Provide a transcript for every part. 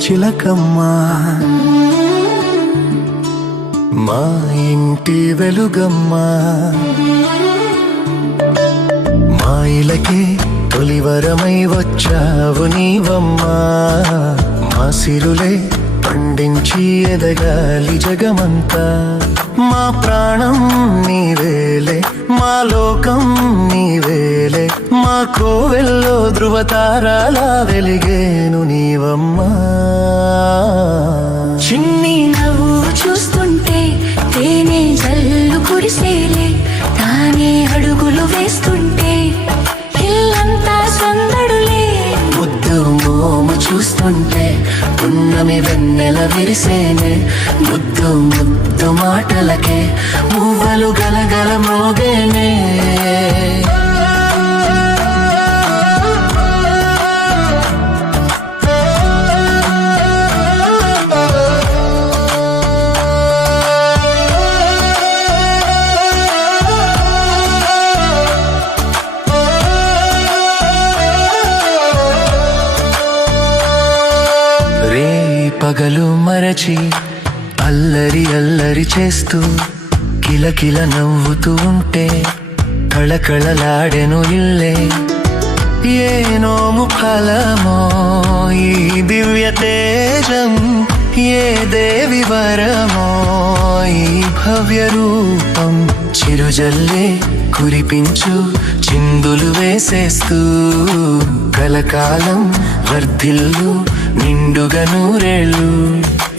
చిలకమ్మా మా ఇంటి వెలుగమ్మా మా ఇలకే తొలివరమై వచ్చావు నీవమ్మా మా సిరులే పండించి ఎదగాలి జగమంతా మా ప్రాణం నీవేలే మా లోకం నీవేలే మా కోవెల్లో ధృవతారాలా వెలిగేను నీవమ్మా చిన్ని నవ్వు చూస్తుంటే తేనె జల్లు కురిసేలే తానే అడుగులు వేస్తుంటే ఇల్లంతా సందడులే ముద్దు మోము చూస్తుంటే పున్నమి వెన్నెల విరిసేనే ముద్దు ముద్దు మాటలకే మువ్వలు గలగల మోగేనే పగలు మరచి అల్లరి అల్లరి చేస్తూ కిలకిల నవ్వుతూ ఉంటే కళకళలాడెను ఇల్లే ఏ నోము ఫలమో ఈ దివ్య తేజం ఏ దేవి వరమో ఈ భవ్య రూపం చిరుజల్లే కురిపించు చిందులు వేసేస్తూ కలకాలం వర్ధిల్లు నిండుగా నూరేళ్ళు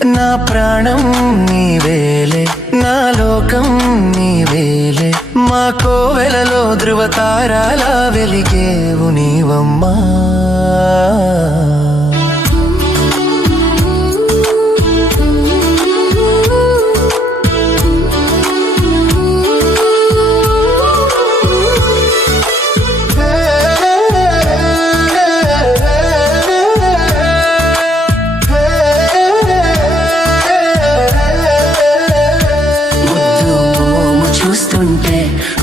నా ప్రాణం నీవేలే నా లోకం నీవేలే మా కోవెలలో ధృవతారాలా వెలిగేవు నీవమ్మా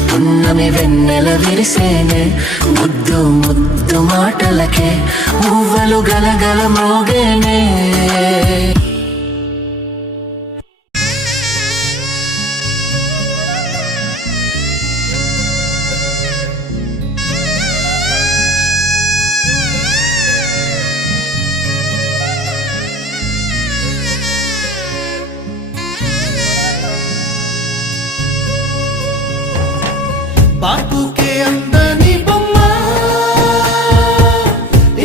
పున్నమి వెన్నెల విరిసేనే ముద్దు ముద్దు మాటలకే మువ్వలు గలగల మోగేనే బాపుకే అందని బొమ్మ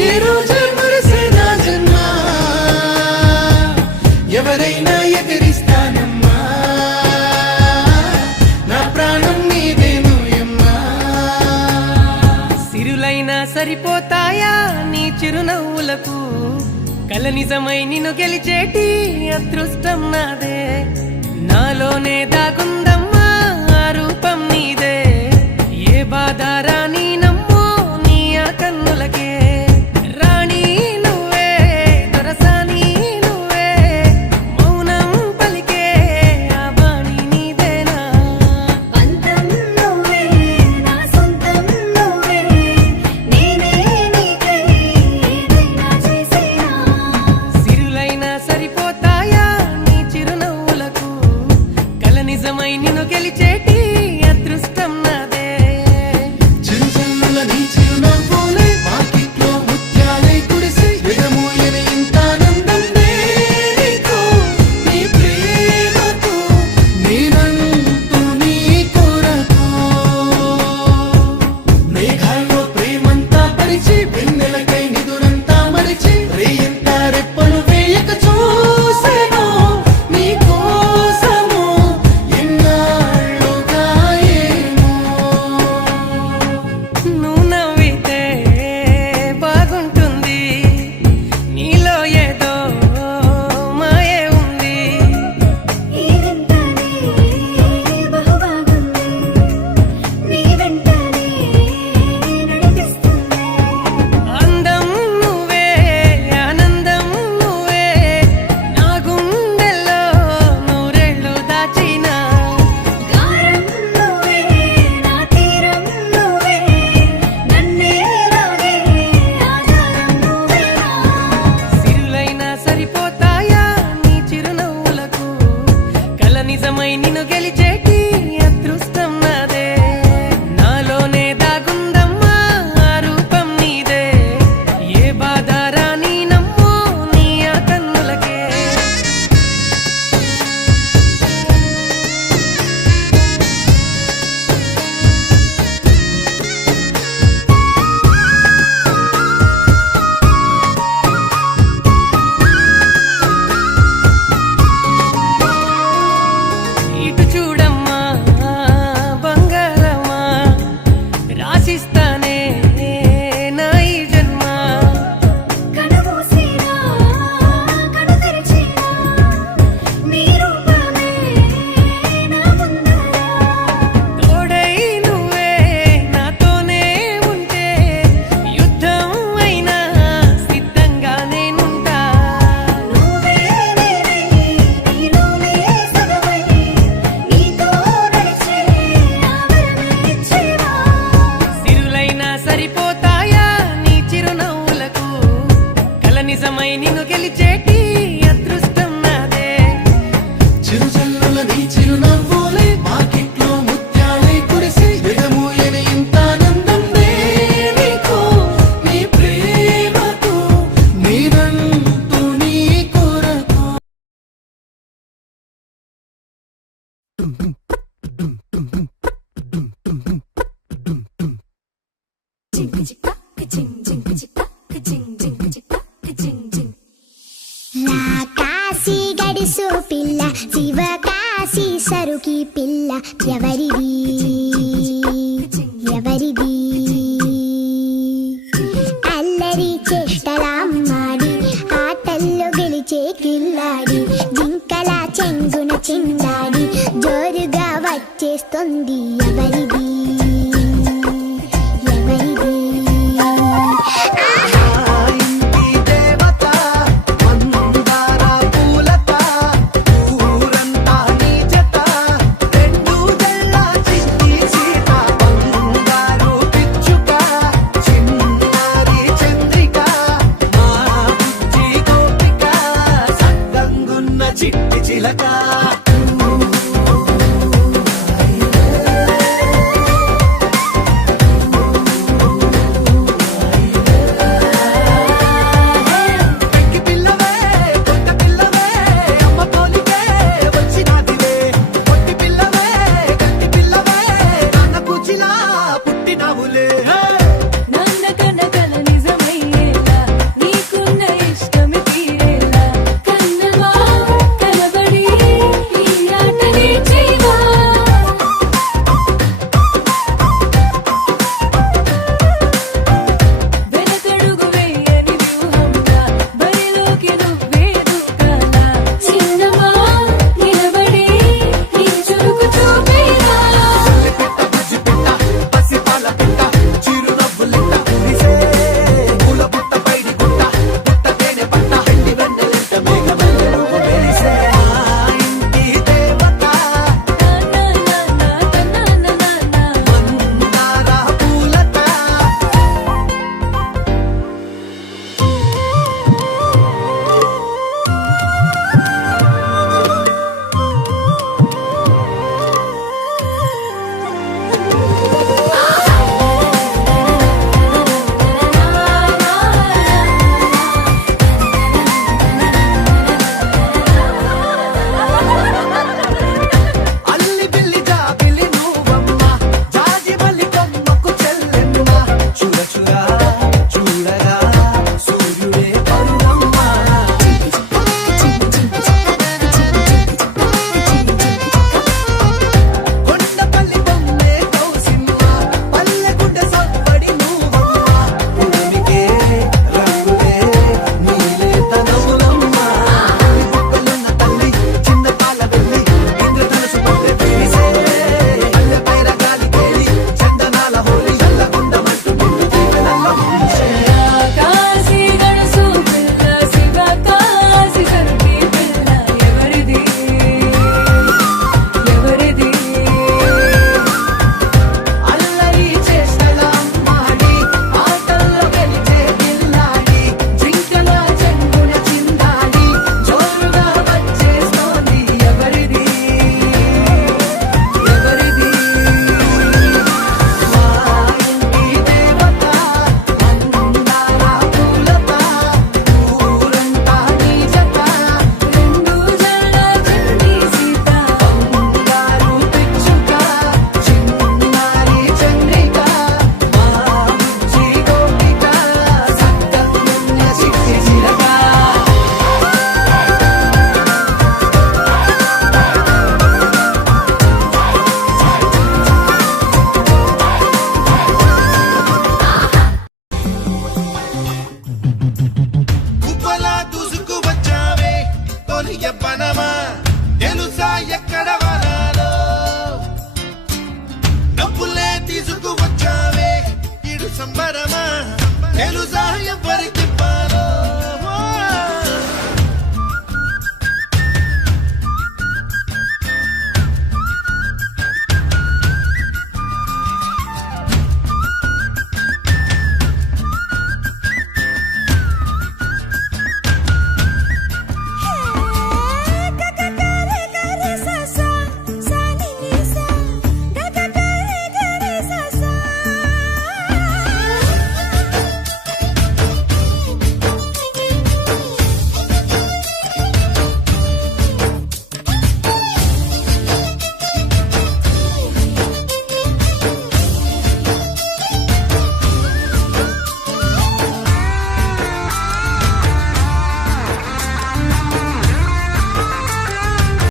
ఈ రోజే మురిసే నా జన్మ ఎవరైనా ఎగిరిస్తానమ్మా నా ప్రాణం నీదేను యమ్మా సిరులైనా సరిపోతాయా నీ చిరునవ్వులకు కల నిజమై నిన్ను గెలిచేటి అదృష్టం నాదే నాలోనే దాగుందమ్మా ఆ రూపం నీదే ఏ బాధారా నీ నమ్మో నీ ఆ కన్నులకే రాణి నువ్వే దొరసాని నువ్వే మౌనం పలికే ఆ బాణి నీదేనా పంతం నువ్వే నా సొంతం నువ్వే నేనే నీకై ఏదైనా చేసేనా సిరులైనా సరిపోతాయా నీ చిరునవ్వులకు కల నిజమై నిన్ను గెలిచేటి అదృష్టం నాదే చిరుజల్లుల నీ చిరునవ్వులే వాకిట్లో ముత్యాలై కురిసి విడమూయని ఇంత ఆనందం నీకు నీ ప్రేమకు నేనంటూ నీ కొరకు మేఘాల్లో ప్రేమంతా పరిచి వెన్నెలకై నిదురంతా మరిచి రేయంతా రెప్పలు వేయక చూసేను నీ కోసము ఎన్నాళ్ళుగా ఏమో నిన్ను గెలిచేటి అదృష్టం నాదే నాలోనే దాగుందమ్మా ఆ రూపం నీదే ఏ బాధ రాని నమ్మో నీ ఆ కన్నులకే ఇటు చూడమ్మా బంగారమా రాసిస్తానే నా ఈ జన్మ కనుమూసినా కను తెరిచినా నీ రూపమే నా ముందర తోడై నువ్వే నాతోనే ఉంటే యుద్ధం అయినా సిద్ధంగా నేనుంటా నువ్వే నేనే నీలోనే సగమై నీతో నడిచే ఆవరణ ఇచ్చేవా సిరులైనా సరిపోతాయా నీ చిరునవ్వులకు కల నిజమై నిన్ను గెలిచేటి అదృష్టం నాదే చిరుజల్లుల నీ చిరునవ్వులే మాకిట్లో ముత్యాలై కురిసి విడమూయని ఇంత ఆనందం నీకు నీ ప్రేమకు నీరంటూ నీ కొరకు నా కాశీ గడిసు పిల్ల శివ కాశీ సరుకి పిల్ల ఎవరిది ఎవరిది అల్లరి చేష్టలామ్మాడి ఆటల్లో గెలిచే కిల్లాడి జింకల చెంగున చిందాడి జోరుగా వచ్చేస్తుంది ఎవరిది